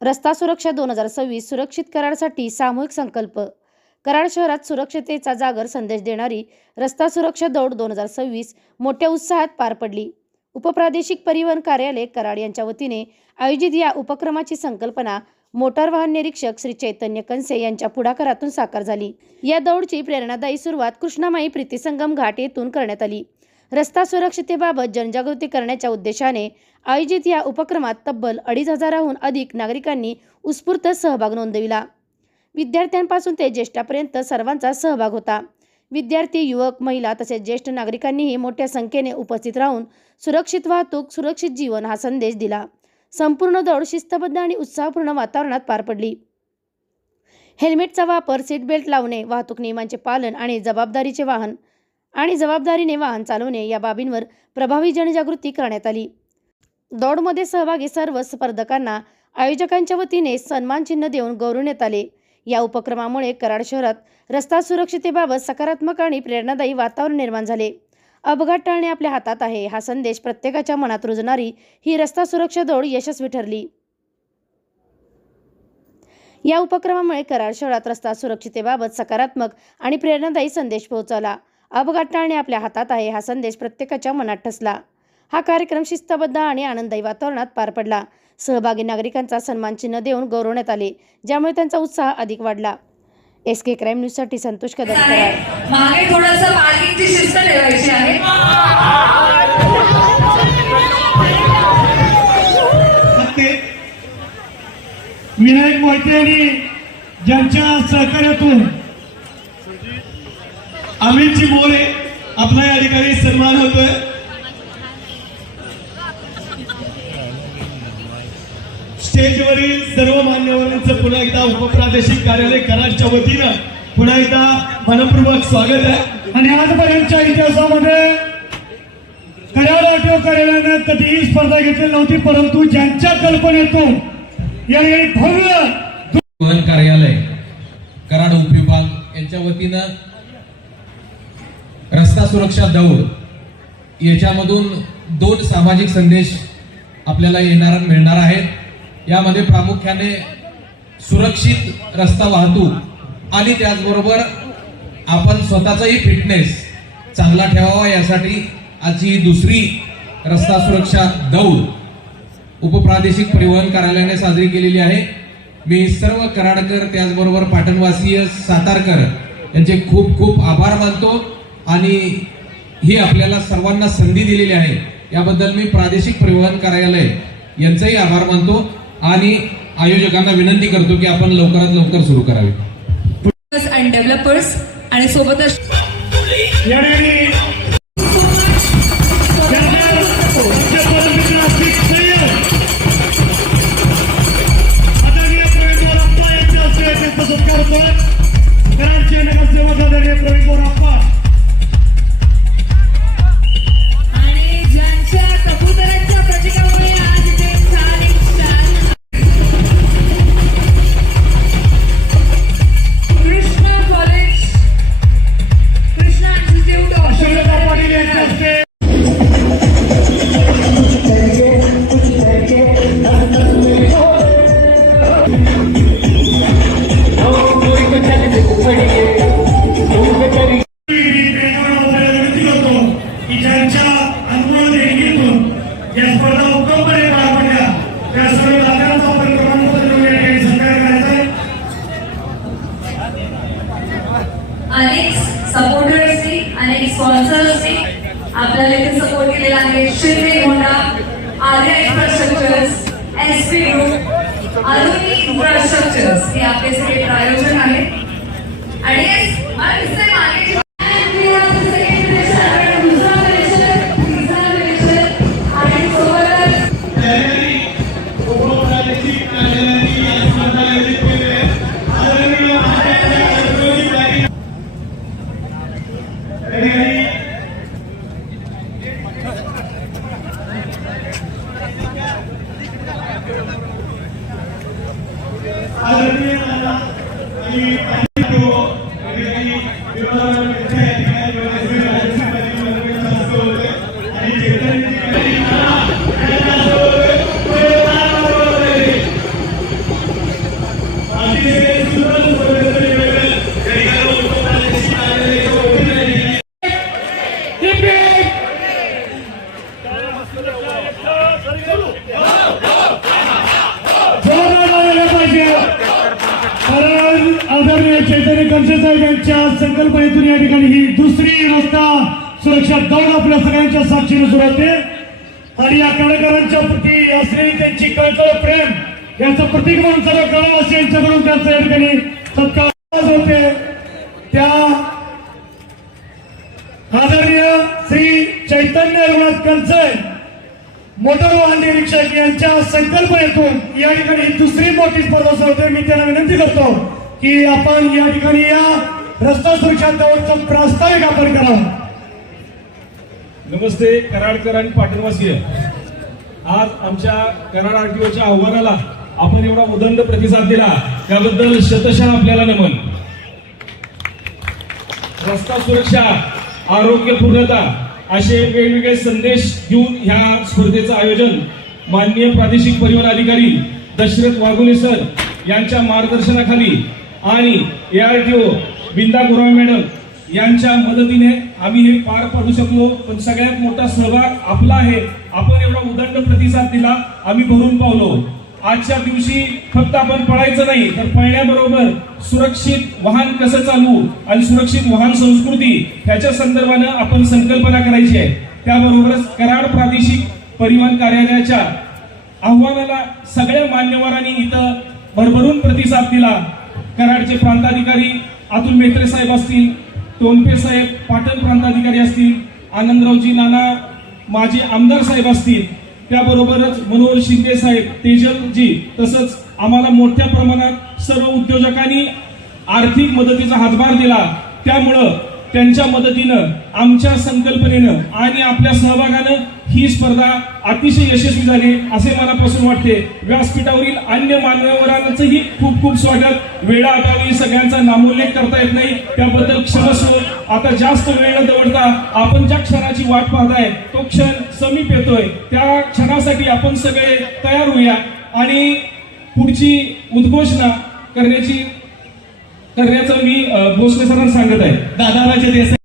रस्ता सुरक्षा 2026 सुरक्षित कराडसाठी सामूहिक संकल्प. कराड शहरात सुरक्षतेचा जागर संदेश देणारी रस्ता सुरक्षा दौड 2026 मोठ्या उत्साहात पार पडली. उपप्रादेशिक परिवहन कार्यालय कराड यांच्या वतीने आयोजित या उपक्रमाची संकल्पना मोटार वाहन निरीक्षक श्री चैतन्य कनसे यांच्या पुढाकारातून साकार झाली. या दौडची प्रेरणादायी सुरुवात कृष्णामाई प्रीतिसंगम घाट येथून करण्यात आली. रस्ता सुरक्षतेबाबत जनजागृती करण्याच्या उद्देशाने आयोजित या उपक्रमात तब्बल 2500हून अधिक नागरिकांनी उत्स्फूर्त सहभाग नोंदविला. विद्यार्थ्यांपासून ते ज्येष्ठापर्यंत सर्वांचा सहभाग होता. विद्यार्थी, युवक, महिला तसेच ज्येष्ठ नागरिकांनीही मोठ्या संख्येने उपस्थित राहून सुरक्षित वाहतूक, सुरक्षित जीवन हा संदेश दिला. संपूर्ण दौड शिस्तबद्ध आणि उत्साहपूर्ण वातावरणात पार पडली. हेल्मेटचा वापर, सीट बेल्ट लावणे, वाहतूक नियमांचे पालन आणि जबाबदारीने वाहन चालवणे या बाबींवर प्रभावी जनजागृती करण्यात आली. दौडमध्ये सहभागी सर्व स्पर्धकांना आयोजकांच्या वतीने सन्मान चिन्ह देऊन गौरवण्यात आले. या उपक्रमामुळे कराड शहरात रस्ता सुरक्षतेबाबत सकारात्मक आणि प्रेरणादायी वातावरण निर्माण झाले. अपघात टाळणे आपल्या हातात आहे हा संदेश प्रत्येकाच्या मनात रुजणारी ही रस्ता सुरक्षा दौड यशस्वी ठरली. या उपक्रमामुळे कराड शहरात रस्ता सुरक्षतेबाबत सकारात्मक आणि प्रेरणादायी संदेश पोहोचला. अपघात टाळणे आपल्या हातात आहे हा संदेश प्रत्येकाच्या मनात ठसला. हा कार्यक्रम शिस्तबद्ध आणि आनंददायी वातावरणात पार पडला. सहभागी नागरिकांचा सन्मान चिन्ह देऊन गौरवण्यात आले, ज्यामुळे त्यांचा उत्साह अधिक वाढला. SK क्राईम न्यूज साठी संतोष कदम, कराड. मागे थोडंसं पार्किंगची शिस्त ठेवायची आहे. विनायक मोहिते यांनी ज्यांच्या सहकार्यातून अमितजी मोरे आपला या ठिकाणी सन्मान होतोय. स्टेजवरील सर्व मान्यवरांचं पुन्हा एकदा उपप्रादेशिक कार्यालय कराडच्या वतीनं पुन्हा एकदा मनपूर्वक स्वागत आहे. आणि आजपर्यंतच्या इतिहासामध्ये कराड आरटीओ कार्यालयाने कधीही स्पर्धा घेतलेली नव्हती, परंतु ज्यांच्या कल्पनेतून या भव्य परिवहन कार्यालय कराड उपविभाग यांच्या वतीनं रस्ता सुरक्षा दौड याच्यामधून 2 सामाजिक संदेश आपल्याला मिळणार आहेत. यामध्ये प्रामुख्याने सुरक्षित रस्ता वाहतूक आणि त्याचबरोबर आपण स्वतःचाही फिटनेस चांगला ठेवावा यासाठी आजची दुसरी रस्ता सुरक्षा दौड उपप्रादेशिक परिवहन कार्यालयाने साजरी केलेली आहे. मी सर्व कराडकर त्याचबरोबर पाटणवासीय सातारकर यांचे खूप खूप आभार मानतो आणि ही आपल्याला सर्वांना संधी दिलेली आहे याबद्दल मी प्रादेशिक परिवहन कार्यालय यांचाही आभार मानतो आणि आयोजकांना विनंती करतो की आपण लवकरात लवकर सुरू करावी. आणि डेव्हलपर्स आणि सोबतच अनेक सपोर्टर्सनी अनेक स्पॉन्सर्सनी आपल्याला इथे सपोर्ट केलेला आहे. Shinde Honda, Arya infrastructures, SP group, Aruni infrastructures हे आपले सगळे प्रायोजक आहेत. आणि कारण आदरणीय चैतन्य कंसे साहेब यांच्या संकल्पनेतून या ठिकाणी ही दुसरी रस्ता सुरक्षा दौड आपल्या सगळ्यांच्या साक्षीने सुरू होते आणि या कलाकारांच्या प्रती असलेली त्यांची कळकळ प्रेम याचं प्रतीक म्हणून सर्व कळावासी यांच्याकडून त्यांचं या ठिकाणी सत्कार होते. त्या आदरणीय श्री चैतन्य रघुनाथ कंसे मोटर वाहन निरीक्षक यांच्या संकल्पनेतून या ठिकाणी ही दुसरी मोठी स्पर्धा सुरू होते. मी त्यांना विनंती करतो की आपण या ठिकाणी या रस्ता सुरक्षा दौडचं प्रास्ताविक आपण करावं. नमस्ते कराडकर आणि पाटणवासीय. आज आमच्या कराड आरटीओच्या आव्हानाला आपण एवढा उदंड प्रतिसाद दिला त्याबद्दल शतशः आपल्याला नमन. रस्ता सुरक्षा, आरोग्यपूर्णता असे वेगवेगळे संदेश घेऊन ह्या स्पर्धेचं आयोजन माननीय प्रादेशिक परिवहन अधिकारी दशरथ वाघुले सर यांच्या मार्गदर्शनाखाली आणि ARTO बिंदा गुराव मॅडम यांच्या मदतीने आम्ही हे पार पाडू शकलो. पण सगळ्यात मोठा सहभाग आपला आहे. आपण एवढा उदंड प्रतिसाद दिला, आम्ही भरून पावलो. आजच्या दिवशी फक्त आपण पळायचं नाही तर पळण्याबरोबर सुरक्षित वाहन कसं चालवू आणि सुरक्षित वाहन संस्कृती ह्याच्या संदर्भानं आपण संकल्पना करायची आहे. त्याबरोबरच कराड प्रादेशिक परिवहन कार्यालयाच्या आव्हानाला सगळ्या मान्यवरांनी इथं भरभरून प्रतिसाद दिला. कराडचे प्रांताधिकारी अतुल मेत्रे साहेब असतील, टोनपे साहेब पाटण प्रांताधिकारी असतील, आनंदरावजी नाना माजी आमदार साहेब असतील, त्याबरोबरच मनोहर शिंदे साहेब, तेजलजी, तसंच आम्हाला मोठ्या प्रमाणात सर्व उद्योजकांनी आर्थिक मदतीचा हातभार दिला. त्यामुळं त्यांच्या मदतीनं, आमच्या संकल्पनेनं आणि आपल्या सहभागानं ही स्पर्धा अतिशय यशस्वी झाली असे मनापासून वाटते. व्यासपीठावरील अन्य मान्यवरांचंही खूप खूप स्वागत. वेळाअभावी सगळ्यांचा नामोल्लेख करता येत नाही, त्याबद्दल क्षमस्व. आता जास्त वेळ न दवडता आपण ज्या क्षणाची वाट पाहताय तो क्षण समीप येतोय. त्या क्षणासाठी आपण सगळे तयार होऊया आणि पुढची उद्घोषणा करण्याचं मी भोसले सरांना सांगत आहे. दादाराजे देसाई